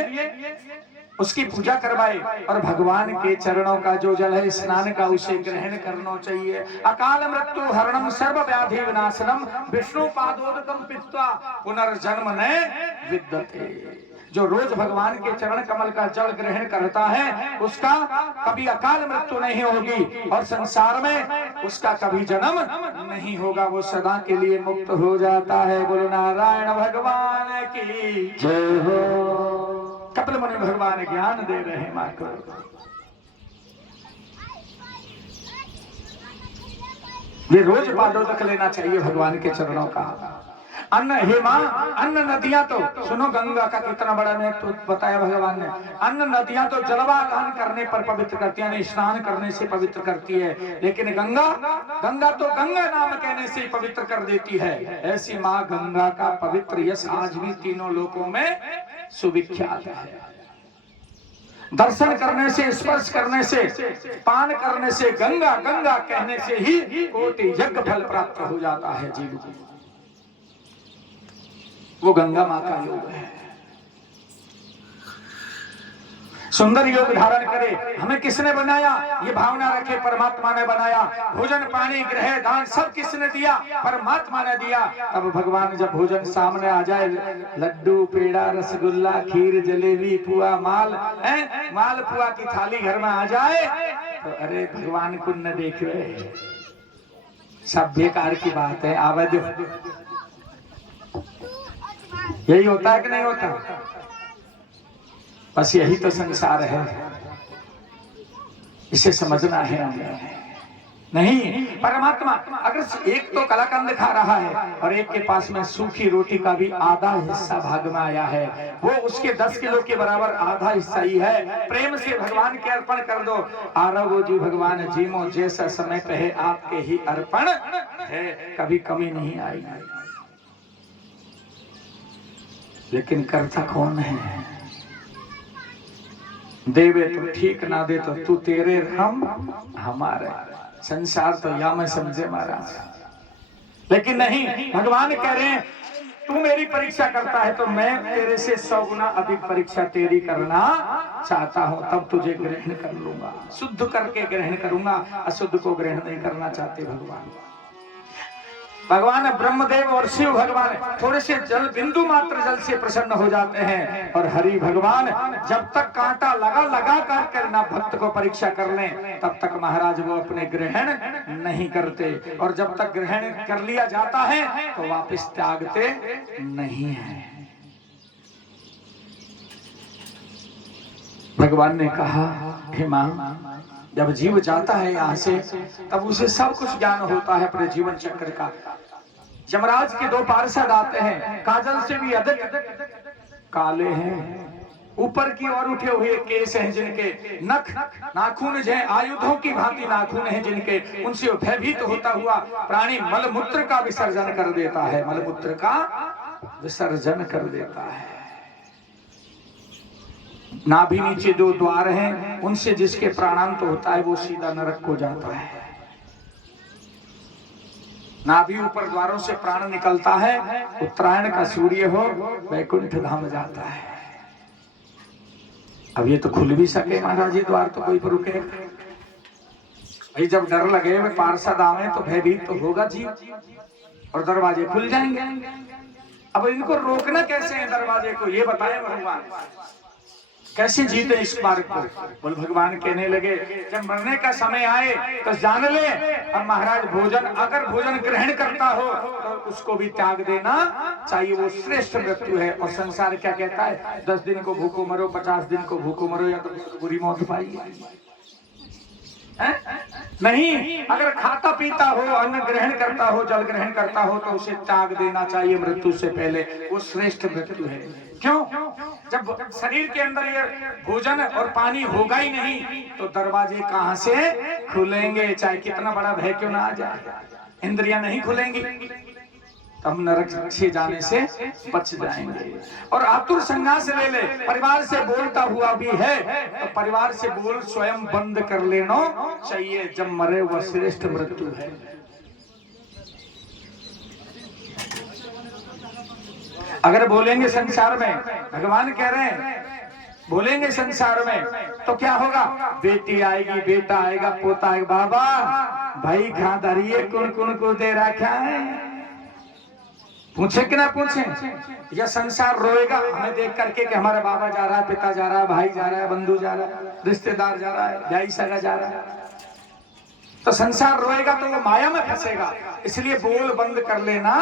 उसकी पूजा करवाए और भगवान के चरणों का जो जल है स्नान का उसे ग्रहण करना चाहिए। अकाल मृत्यु हरणम सर्व व्याधि विनाशनम विष्णु पादोदकम पित्वा पुनर्जन्म न विद्यते। जो रोज भगवान के चरण कमल का जल ग्रहण करता है उसका कभी अकाल मृत्यु नहीं होगी और संसार में उसका कभी जन्म नहीं होगा, वो सदा के लिए मुक्त हो जाता है। बोलो नारायण भगवान की जय हो। कपिल मुनि भगवान ज्ञान दे रहे हैं मां को। ये रोज पादोदक लेना चाहिए भगवान के चरणों का। अन्न हे मां, अन्न नदियां तो सुनो, गंगा का कितना बड़ा महत्व तो बताया भगवान ने। अन्न नदियां तो जलवाहन करने पर पवित्र करती है, स्नान करने से पवित्र करती है, लेकिन गंगा तो गंगा नाम कहने से पवित्र कर देती है। ऐसी मां गंगा का पवित्र यश आज भी तीनों लोकों में सुविख्यात है। दर्शन करने से, स्पर्श करने से, पान करने से, गंगा गंगा कहने से ही कोटि यज्ञ फल प्राप्त हो जाता है जीव को। वो गंगा माँ का योग है। सुंदर योग धारण करे। हमें किसने बनाया? ये भावना रखे, परमात्मा ने बनाया। भोजन पानी गृह दान सब किसने दिया? परमात्मा ने दिया। अब भगवान जब भोजन सामने आ जाए, लड्डू पेड़ा रसगुल्ला खीर जलेबी पुआ माल माल पुआ की थाली घर में आ जाए तो अरे भगवान को न देखे, सब बेकार की बात है। आवाज यही होता है कि नहीं होता? बस यही तो संसार है, इसे समझना है हमें। नहीं, परमात्मा अगर एक तो कलाकंद खा रहा है और एक के पास में सूखी रोटी का भी आधा हिस्सा भाग में आया है, वो उसके 10 किलो के बराबर आधा हिस्सा ही है। प्रेम से भगवान के अर्पण कर दो। आरवो जी भगवान जीमो जैसा समय पे है आपके ही अर्पण है, कभी कमी नहीं आई। लेकिन करता कौन है? देवे तो ठीक, ना दे तो तू तेरे हम हमारे। संसार तो या मैं समझे महाराज, लेकिन नहीं, भगवान कह रहे हैं तू मेरी परीक्षा करता है तो मैं तेरे से 100 गुना अधिक परीक्षा तेरी करना चाहता हूं, तब तुझे ग्रहण कर लूंगा। शुद्ध करके ग्रहण करूंगा, अशुद्ध को ग्रहण नहीं करना चाहते भगवान। भगवान ब्रह्मदेव और शिव भगवान थोड़े से जल बिंदु मात्र जल से प्रसन्न हो जाते हैं, और हरि भगवान जब तक कांटा लगा कर ना भक्त को परीक्षा कर लें तब तक महाराज वो अपने ग्रहण नहीं करते, और जब तक ग्रहण कर लिया जाता है तो वापस त्यागते नहीं है। भगवान ने कहा, हे मां, जब जीव जाता है यहाँ से तब उसे सब कुछ ज्ञान होता है अपने जीवन चक्र का। यमराज के 2 पार्षद आते हैं, काजल से भी अधिक काले हैं, ऊपर की ओर उठे हुए केस हैं जिनके, नख नाखून जो है आयुधों की भांति नाखून हैं जिनके, उनसे भयभीत होता हुआ प्राणी मलमूत्र का विसर्जन कर देता है, मलमूत्र का विसर्जन कर देता है। नाभि नीचे 2 द्वार हैं, उनसे जिसके प्राणांत होता है वो सीधा नरक को जाता है। नाभि ऊपर द्वारों से प्राण निकलता है, उत्तरायण का सूर्य हो वैकुंठ धाम जाता है। अब ये तो खुल भी सके महाराज, ये द्वार तो कोई पर रुके भाई। जब डर लगे वे पार्षद आवे तो भयभीत तो होगा जी, और दरवाजे खुल जाएंगे। अब इनको रोकना कैसे है दरवाजे को, ये बताए भगवान। कैसे जीते इस मार्ग को? बोल भगवान कहने लगे, जब मरने का समय आए तो जान ले, अब महाराज भोजन अगर भोजन ग्रहण करता हो तो उसको भी त्याग देना चाहिए, वो श्रेष्ठ मृत्यु है। और संसार क्या कहता है, 10 दिन को भूखो मरो, 50 दिन को भूखो मरो, या तो बुरी मौत पाई। नहीं, अगर खाता पीता हो, अन्न ग्रहण करता हो, जल ग्रहण करता हो तो उसे त्याग देना चाहिए मृत्यु से पहले, वो श्रेष्ठ मृत्यु है। क्यों? जब शरीर के अंदर ये भोजन और पानी होगा ही नहीं तो दरवाजे कहां से खुलेंगे, चाहे कितना बड़ा भय क्यों ना आ जाए। इंद्रियां नहीं खुलेंगी तो हम नरक से जाने से बच जाएंगे। और आतुर संन्यास ले ले, परिवार से बोलता हुआ भी है तो परिवार से बोल स्वयं बंद कर लेना चाहिए, जब मरे वह श्रेष्ठ मृत्यु है। अगर बोलेंगे संसार में, भगवान कह रहे हैं बोलेंगे संसार में तो क्या होगा, बेटी आएगी, बेटा आएगा, पोता आएगा, बाबा भाई खा धरिए कुन को दे रखा है, पूछे कि ना पूछे। यह संसार रोएगा हमें देख करके कि हमारा बाबा जा रहा है, पिता जा रहा है, भाई जा रहा है, बंधु जा रहा है, रिश्तेदार जा रहा है, भाई सगा जा रहा है, तो संसार रोएगा तो वो माया में फंसेगा। इसलिए बोल बंद कर लेना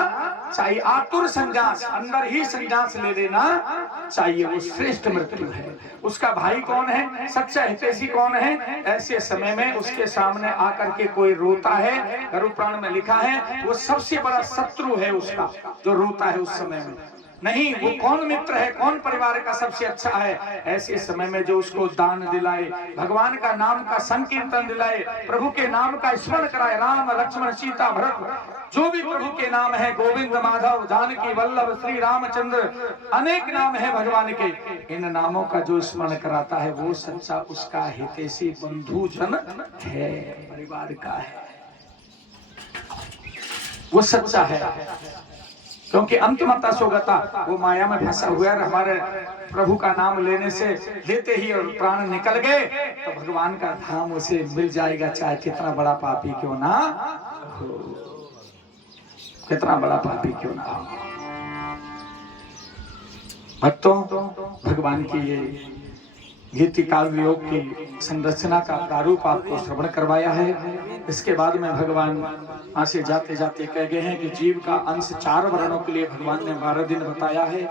चाहिए, आतुर संन्यास, अंदर ही संन्यास ले लेना चाहिए, वो श्रेष्ठ मृत्यु है। उसका भाई कौन है, सच्चा हितैषी कौन है, ऐसे समय में उसके सामने आकर के कोई रोता है, गरुड़ पुराण में लिखा है वो सबसे बड़ा शत्रु है उसका, जो रोता है उस समय में। नहीं, वो कौन मित्र है, कौन परिवार का सबसे अच्छा है। ऐसे समय में जो उसको दान दिलाए, भगवान का नाम का संकीर्तन दिलाए, प्रभु के नाम का स्मरण कराए, राम लक्ष्मण सीता भरत, जो भी प्रभु के नाम है, गोविंद माधव जानकी वल्लभ श्री रामचंद्र, अनेक नाम है भगवान के, इन नामों का जो स्मरण कराता है वो सच्चा उसका हितैषी बंधु जन है, परिवार का है, वो सच्चा है। क्योंकि अंतमता सोगता, वो माया में फंसा हुआ है। हमारे प्रभु का नाम लेने से लेते ही और प्राण निकल गए तो भगवान का धाम उसे मिल जाएगा, चाहे कितना बड़ा पापी क्यों ना हो, कितना बड़ा पापी क्यों ना हो। भक्तों, भगवान की ये गीति काव्य योग की संरचना का प्रारूप आपको श्रवण करवाया है। इसके बाद में भगवान यहाँ से जाते जाते कह गए हैं कि जीव का अंश 4 वर्णों के लिए भगवान ने 12 दिन बताया है।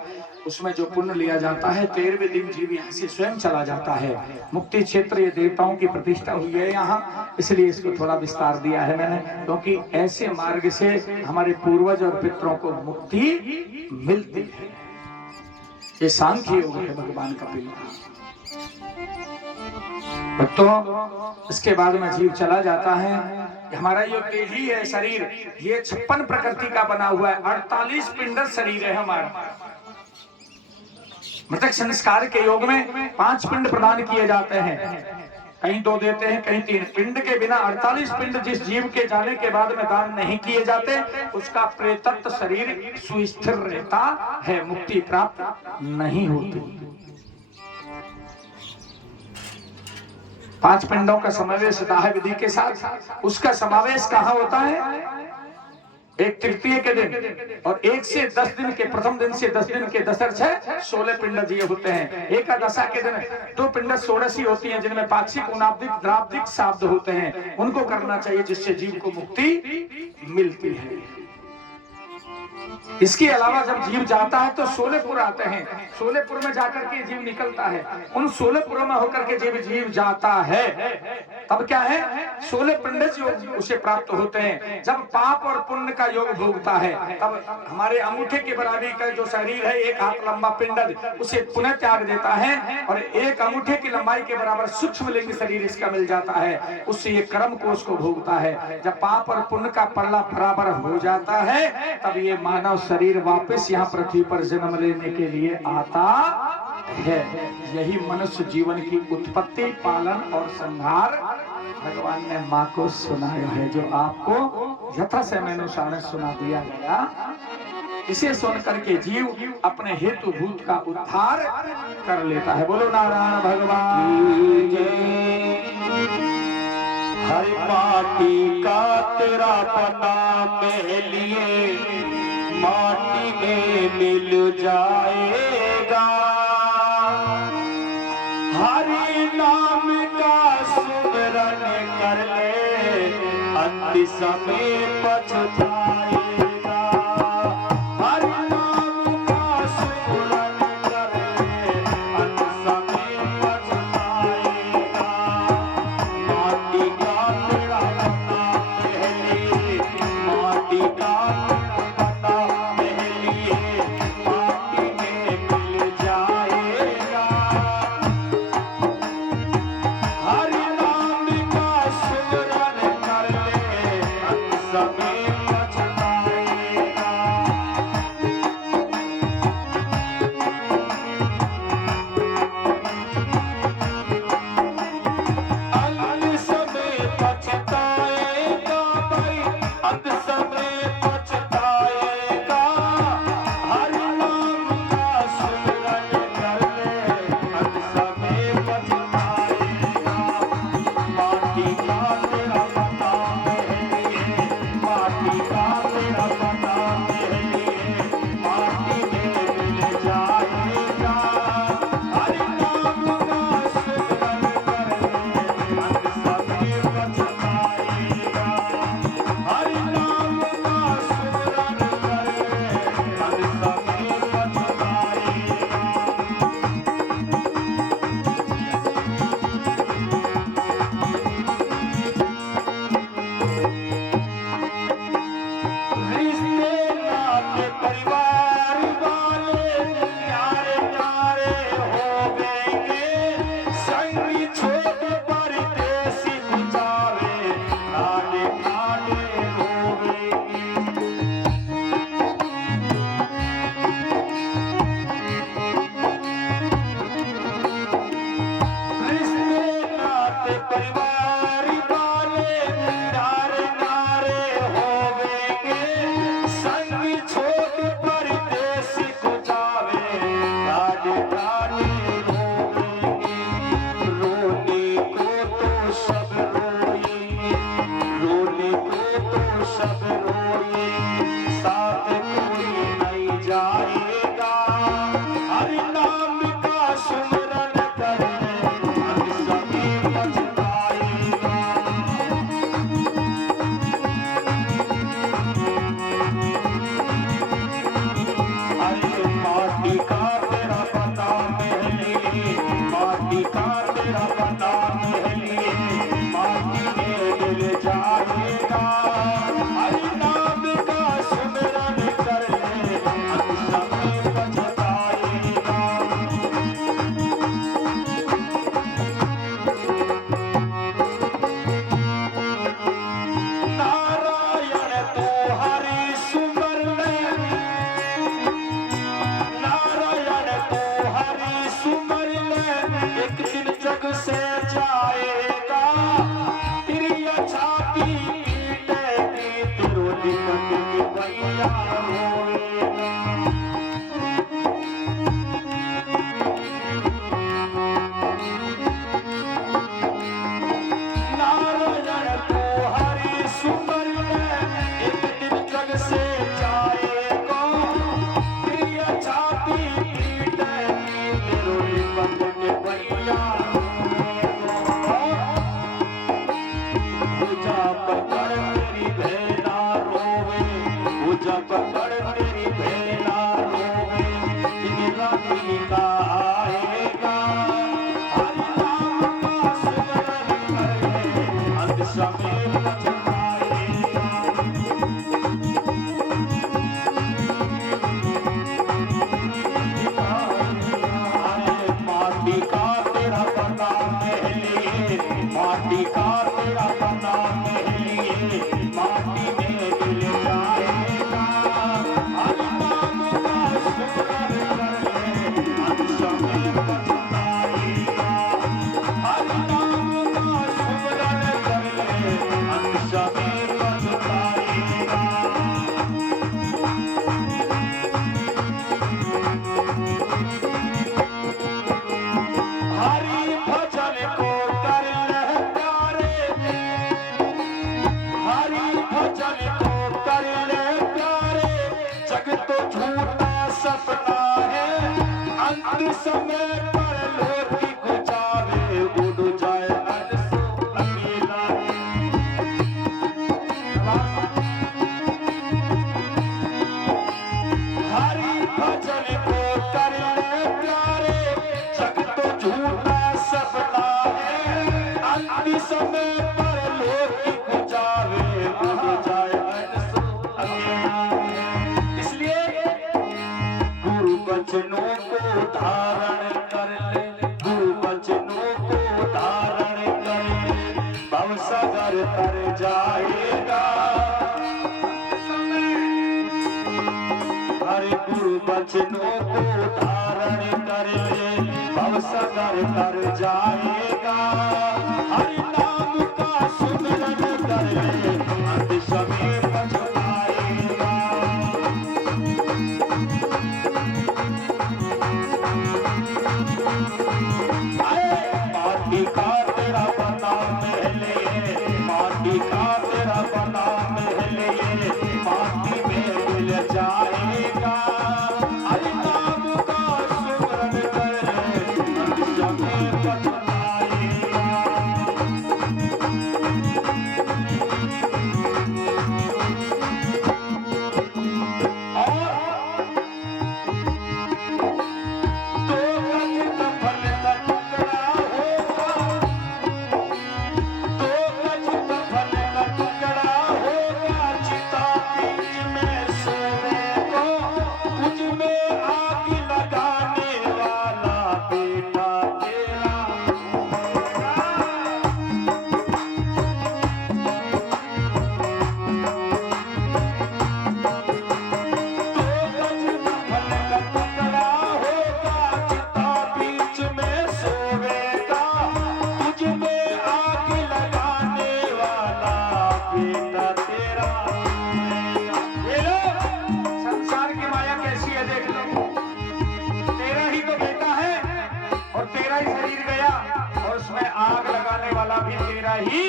उसमें जो पुण्य लिया जाता है 13वें दिन जीव यहाँ से स्वयं चला जाता है। मुक्ति क्षेत्र ये देवताओं की प्रतिष्ठा हुई है यहाँ, इसलिए इसको थोड़ा विस्तार दिया है मैंने, क्योंकि ऐसे मार्ग से हमारे पूर्वज और पितरों को मुक्ति मिलती है। ये सांख्य योग है भगवान का पिता। भक्तों, इसके बाद में जीव चला जाता है। हमारा ये देही है शरीर, ये 56 प्रकृति का बना हुआ है, 48 पिंड शरीर है हमारा। मृतक संस्कार के योग में 5 पिंड प्रदान किए जाते हैं, कहीं 2 देते हैं, कहीं 3। पिंड के बिना 48 पिंड जिस जीव के जाने के बाद में दान नहीं किए जाते, उसका प्रेतत्व शरीर सुस्थिर रहता है, मुक्ति प्राप्त नहीं होती। 5 पिंडों का समावेश होता है विधि के साथ। उसका समावेश कहाँ होता है? एक तृतीय के दिन और 1 से 10 दिन के, प्रथम दिन से 10 दिन के 10 और 6 16 पिंड दिए होते हैं। एकादशा के दिन 2 पिंड षोडशी होती हैं, जिनमें पाक्षिक, उनाब्दिक, द्राब्दिक शब्द होते हैं। उनको करना चाहिए, जिससे जीव को मुक्ति मिलती है। इसके अलावा जब जीव जाता है तो 16पुर आते हैं, 16पुर में जाकर के जीव निकलता है। उन 16पुरों में होकर के जब जीव जाता है तब क्या है, 16 पिंड योग उसे प्राप्त होते हैं। जब पाप और पुण्य का योग भोगता है तब हमारे अंगूठे के बराबरी का जो शरीर है, 1 हाथ लंबा पिंड, उसे पुनः त्याग देता है और 1 अंगूठे की लंबाई के बराबर सूक्ष्म लिंग शरीर इसका मिल जाता है। उससे ये कर्म कोश को भोगता है। जब पाप और पुण्य का पल्ला बराबर हो जाता है तब ये मानव शरीर वापस यहाँ पृथ्वी पर जन्म लेने के लिए आता है। यही मनुष्य जीवन की उत्पत्ति, पालन और संहार भगवान ने माँ को सुनाया है, जो आपको यथा समयानुसार सुना दिया गया। इसे सुन करके जीव अपने हेतु भूत का उद्धार कर लेता है। बोलो नारायण भगवान जय। हर माटी का तेरा पना में लिए माटी में मिल जाएगा। हरि नाम का सुमिरन कर ले, अंत समय पछताएगा। हरि नाम का सुमिरन कर ले, अंत समय पछताएगा। माटी का तेरा पना पहले, माटी का समय समय पर लौकिक जावे उड़ जाए अनसो अकेला। हरि भजन को कर ले प्यारे, जग तो झूठा सपना है। अंतिम समय पर लौकिक जावे उड़ जाए अनसो अकेला। इसलिए गुरु वचनों को धारण कर ले, गुरु वचनों को धारण कर ले, भवसागर तर जाएगा। हरे गुरु वचनों को धारण कर ले, भवसागर तर जाएगा। हरि नाम का सुमिरन कर ले, अंत समय पछताएगा। माटी का तेरा बना महले, माटी का तेरा बना महले, माटी में मिल जाएगा। हरि नाम का सुमरन कर अंत समय पछताएगा। संसार की माया कैसी है देख लो। तेरा ही तो बेटा है और तेरा ही शरीर गया और उसमें आग लगाने वाला भी तेरा ही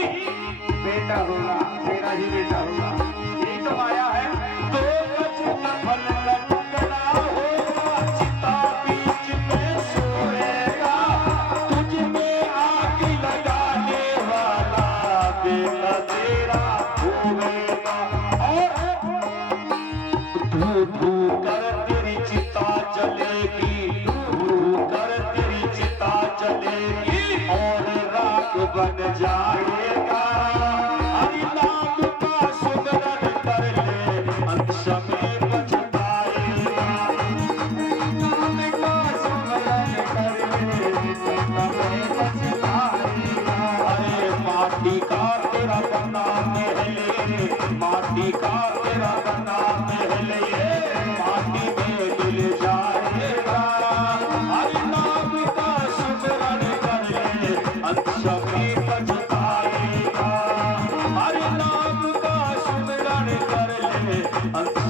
बेटा होगा, तेरा ही बेटा होगा। यही तो माया है। दो गज फल लटकना होगा, चिता बीच में सोएगा। तुझ में आग लगाने वाला बेटा तेरा होगा। और धू धू कर तेरी चिता जलेगी, धू धू कर तेरी चिता जलेगी और राख बन जाएगा। हरि नाम का सुमिरन कर ले, अंत समय पछताएगा। नाम का सुमिरन कर ले, अंत समय पछताएगा। अरे माटी का तेरा बना महले, माटी का तेरा बना महले, माटी में मिल जाएगा। हरि नाम का सुमिरन कर ले, अंत समय पछताएगा। हरि नाम का सुमिरन कर ले, अंत